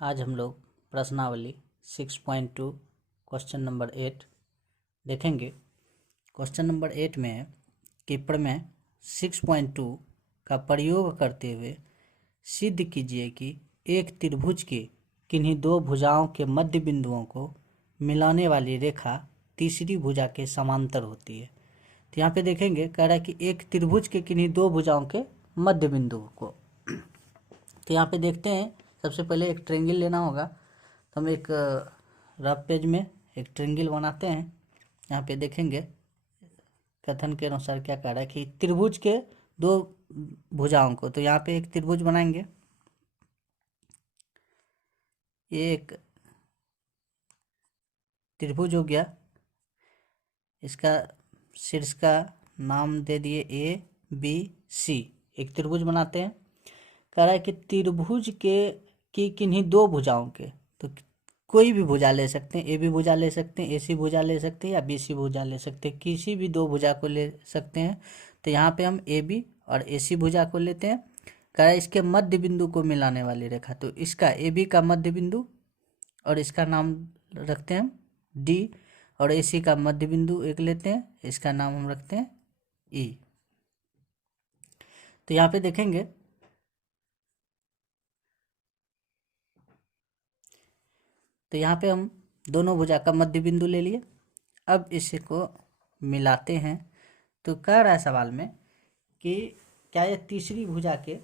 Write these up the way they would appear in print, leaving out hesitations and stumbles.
आज हम लोग प्रश्नावली 6.2 क्वेश्चन नंबर 8 देखेंगे। क्वेश्चन नंबर 8 में है कि प्रमेय 6.2 का प्रयोग करते हुए सिद्ध कीजिए कि एक त्रिभुज के किन्हीं दो भुजाओं के मध्य बिंदुओं को मिलाने वाली रेखा तीसरी भुजा के समांतर होती है। तो यहाँ पे देखेंगे, कह रहा है कि एक त्रिभुज के किन्हीं दो भुजाओं के मध्य बिंदु को। तो यहाँ पे देखते हैं, सबसे पहले एक ट्रेंगल लेना होगा। तो हम एक रफ पेज में एक ट्रेंगल बनाते हैं। यहाँ पे देखेंगे कथन के अनुसार क्या कह रहा है कि त्रिभुज के दो भुजाओं को, तो यहाँ पे एक त्रिभुज बनाएंगे। एक त्रिभुज हो गया, इसका शीर्ष का नाम दे दिए ए बी सी। एक त्रिभुज बनाते हैं। कह रहा है कि त्रिभुज की किन्हीं दो भुजाओं के, तो कोई भी भुजा ले सकते हैं, ए बी भुजा ले सकते हैं, ए सी भुजा ले सकते हैं या बी सी भुजा ले सकते हैं, किसी भी दो भुजा को ले सकते हैं। तो यहाँ पे हम ए बी और ए सी भुजा को लेते हैं। कह रहा है इसके मध्य बिंदु को मिलाने वाली रेखा, तो इसका ए बी का मध्य बिंदु और इसका नाम रखते हैं हम डी, और ए सी का मध्य बिंदु एक लेते हैं, इसका नाम हम रखते हैं ई। तो यहाँ पे देखेंगे, तो यहाँ पे हम दोनों भुजा का मध्य बिंदु ले लिए। अब इसको मिलाते हैं। तो कह रहा है सवाल में कि क्या यह तीसरी भुजा के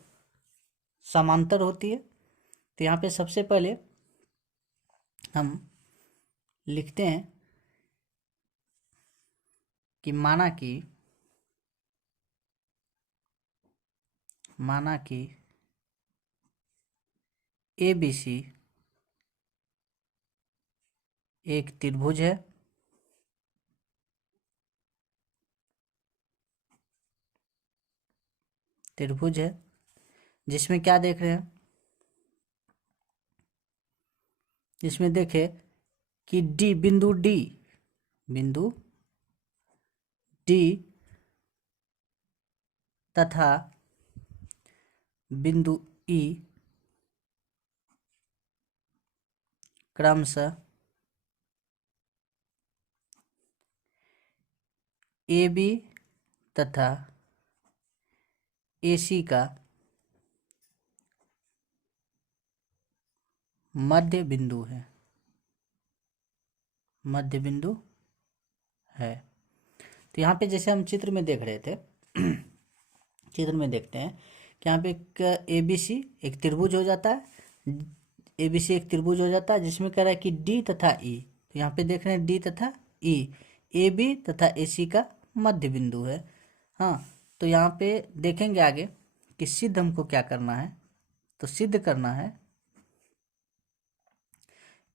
समांतर होती है। तो यहाँ पे सबसे पहले हम लिखते हैं कि माना कि ए बी सी एक त्रिभुज है। जिसमें क्या देख रहे हैं, जिसमें देखे कि बिंदु डी तथा बिंदु ई क्रमशः ए बी तथा ए सी का मध्य बिंदु है। तो यहाँ पे जैसे हम चित्र में देख रहे थे चित्र में देखते हैं कि यहाँ पे एक ए बी सी एक त्रिभुज हो जाता है। ए बी सी एक त्रिभुज हो जाता है जिसमें कह रहा है कि डी तथा ई, तो यहाँ पे देख रहे हैं डी तथा ई, ए बी तथा ए सी का मध्य बिंदु है। हाँ, तो यहाँ पे देखेंगे आगे कि सिद्ध हमको क्या करना है। तो सिद्ध करना है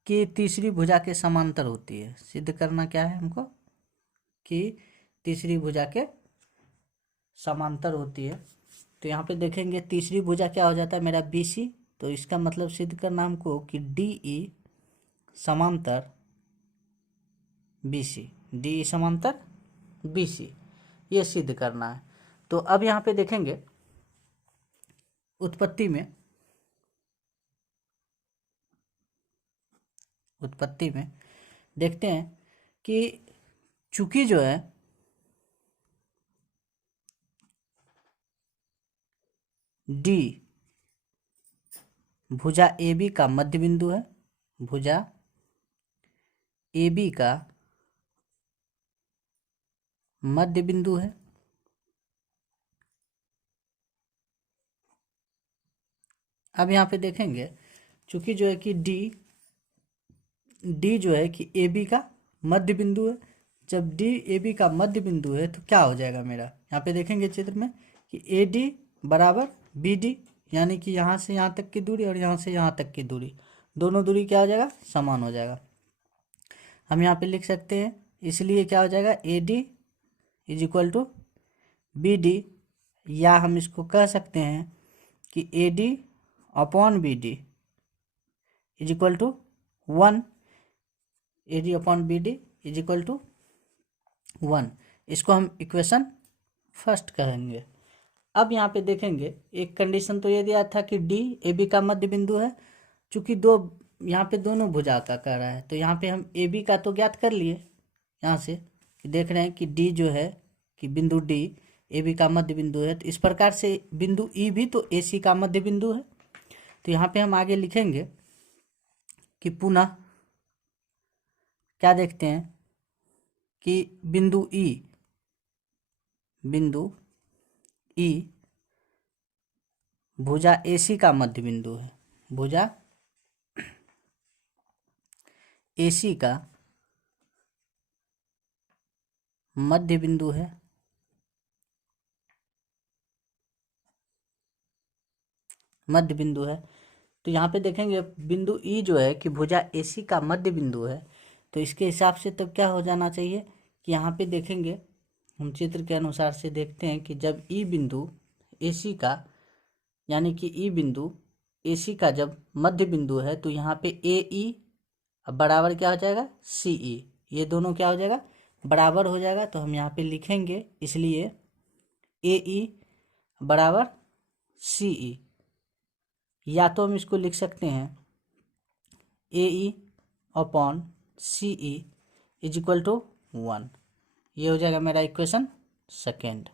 कि तीसरी भुजा के समांतर होती है। सिद्ध करना क्या है हमको, कि तीसरी भुजा के समांतर होती है। तो यहाँ पे देखेंगे तीसरी भुजा क्या हो जाता है मेरा बी सी। तो इसका मतलब सिद्ध करना हमको कि डी ई समांतर बी सी, डी ई समांतर बी सी, ये सिद्ध करना है। तो अब यहाँ पे देखेंगे उत्पत्ति में देखते हैं कि चूंकि जो है डी भुजा ए बी का मध्य बिंदु है, भुजा ए बी का मध्य बिंदु है। अब यहाँ पे देखेंगे चूंकि जो है कि डी जो है कि ए बी का मध्य बिंदु है। जब डी ए बी का मध्य बिंदु है तो क्या हो जाएगा मेरा, यहाँ पे देखेंगे चित्र में कि ए डी बराबर बी डी, यानी कि यहाँ से यहाँ तक की दूरी और यहाँ से यहाँ तक की दूरी, दोनों दूरी क्या हो जाएगा, समान हो जाएगा। हम यहाँ पे लिख सकते हैं, इसलिए क्या हो जाएगा A D is equal to B D, या हम इसको कह सकते हैं कि A D upon B D is equal to 1, A D upon B D is equal to 1। इसको हम इक्वेशन फर्स्ट कहेंगे। अब यहाँ पे देखेंगे एक कंडीशन तो ये दिया था कि डी ए बी का मध्य बिंदु है। चूंकि दो यहाँ पे दोनों भुजा का कह रहा है, तो यहाँ पे हम ए बी का तो ज्ञात कर लिए यहाँ से, कि देख रहे हैं कि डी जो है कि बिंदु डी ए बी का मध्य बिंदु है। तो इस प्रकार से बिंदु ई भी तो ए सी का मध्य बिंदु है। तो यहाँ पे हम आगे लिखेंगे कि पुनः क्या देखते हैं कि बिंदु ई भुजा एसी का मध्य बिंदु है, भुजा एसी का मध्य बिंदु है। मध्य बिंदु है। तो यहाँ पे देखेंगे बिंदु ई जो है कि भुजा एसी का मध्य बिंदु है। तो इसके हिसाब से तब क्या हो जाना चाहिए कि यहाँ पे देखेंगे हम चित्र के अनुसार से देखते हैं कि जब ई बिंदु एसी का, यानी कि ई बिंदु एसी का जब मध्य बिंदु है, तो यहाँ पे ए ई बराबर क्या हो जाएगा सी ई, ये दोनों क्या हो जाएगा बराबर हो जाएगा। तो हम यहाँ पे लिखेंगे इसलिए ए ई बराबर सी ई, या तो हम इसको लिख सकते हैं A E upon C E is equal to 1। ये हो जाएगा मेरा इक्वेशन सेकेंड।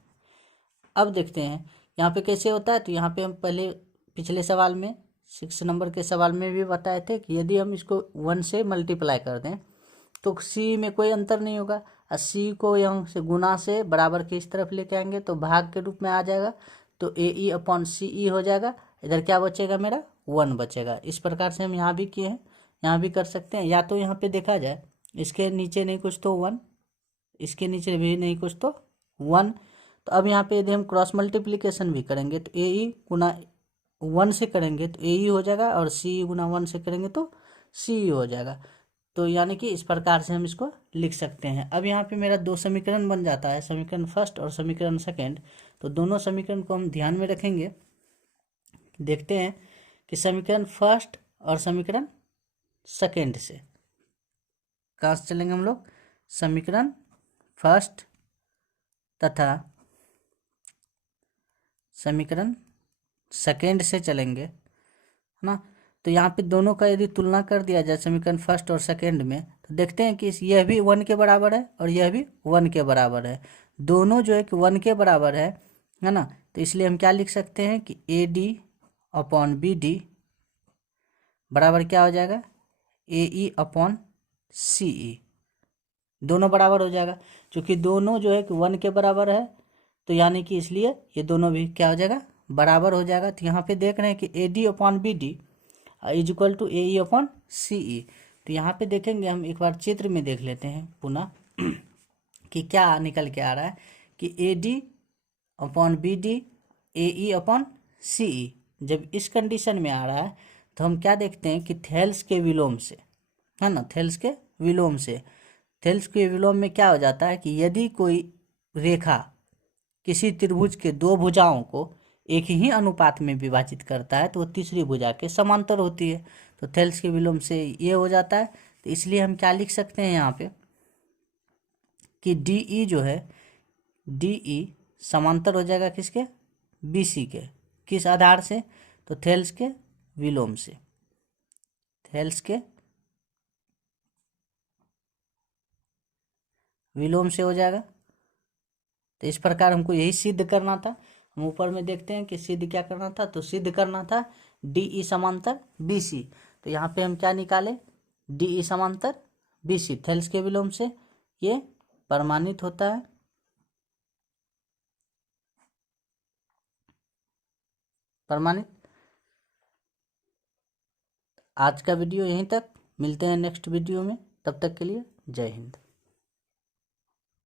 अब देखते हैं यहाँ पे कैसे होता है। तो यहाँ पे हम पहले पिछले सवाल में 6 नंबर के सवाल में भी बताए थे कि यदि हम इसको 1 से मल्टीप्लाई कर दें तो सी में कोई अंतर नहीं होगा, और सी को यहाँ से गुना से बराबर के इस तरफ लेके आएंगे तो भाग के रूप में आ जाएगा। तो ए ई अपॉन सी ई हो जाएगा, इधर क्या बचेगा मेरा 1 बचेगा। इस प्रकार से हम यहाँ भी किए हैं, यहाँ भी कर सकते हैं। या तो यहाँ पे देखा जाए इसके नीचे नहीं कुछ तो 1, इसके नीचे भी नहीं कुछ तो 1। तो अब यहाँ पे यदि हम क्रॉस मल्टीप्लिकेशन भी करेंगे तो ए ई गुना 1 से करेंगे तो ए ई हो जाएगा, और सी ई गुना 1 से करेंगे तो सी ई हो जाएगा। तो यानी कि इस प्रकार से हम इसको लिख सकते हैं। अब यहाँ पे मेरा 2 समीकरण बन जाता है, समीकरण फर्स्ट और समीकरण सेकेंड। तो दोनों समीकरण को हम ध्यान में रखेंगे। देखते हैं कि समीकरण फर्स्ट और समीकरण सेकेंड से कहाँ से चलेंगे हम लोग, समीकरण फर्स्ट तथा समीकरण सेकेंड से चलेंगे, है ना। तो यहाँ पे दोनों का यदि तुलना कर दिया जाए समीकरण फर्स्ट और सेकेंड में, तो देखते हैं कि यह भी 1 के बराबर है और यह भी 1 के बराबर है। दोनों जो है कि 1 के बराबर है ना। तो इसलिए हम क्या लिख सकते हैं कि A D upon B D बराबर क्या हो जाएगा ए ई अपॉन सी ई, दोनों बराबर हो जाएगा। क्योंकि दोनों जो है कि 1 के बराबर है, तो यानी कि इसलिए ये दोनों भी क्या हो जाएगा बराबर हो जाएगा। तो यहाँ पे देख रहे हैं कि A D upon B D is equal to A E upon C E. तो यहाँ पे देखेंगे हम एक बार चित्र में देख लेते हैं पुनः कि क्या निकल के आ रहा है कि A D upon B D A E upon C E. जब इस कंडीशन में आ रहा है तो हम क्या देखते हैं कि थेल्स के विलोम से, है ना, थेल्स के विलोम से, थेल्स के विलोम में क्या हो जाता है कि यदि कोई रेखा किसी त्रिभुज के 2 भुजाओं को एक ही अनुपात में विभाजित करता है तो वो तीसरी भुजा के समांतर होती है। तो थेल्स के विलोम से ये हो जाता है। तो इसलिए हम क्या लिख सकते हैं यहाँ पे कि डी ई जो है डी ई समांतर हो जाएगा किसके, बी सी के। किस आधार से, तो थेल्स के विलोम से, थेल्स के विलोम से हो जाएगा। तो इस प्रकार हमको यही सिद्ध करना था। हम ऊपर में देखते हैं कि सिद्ध क्या करना था, तो सिद्ध करना था डी ई समांतर बी सी। तो यहाँ पे हम क्या निकाले, डी ई समांतर बी सी, थेल्स के विलोम से ये प्रमाणित होता है। प्रमाणित। आज का वीडियो यहीं तक, मिलते हैं नेक्स्ट वीडियो में, तब तक के लिए जय हिंद।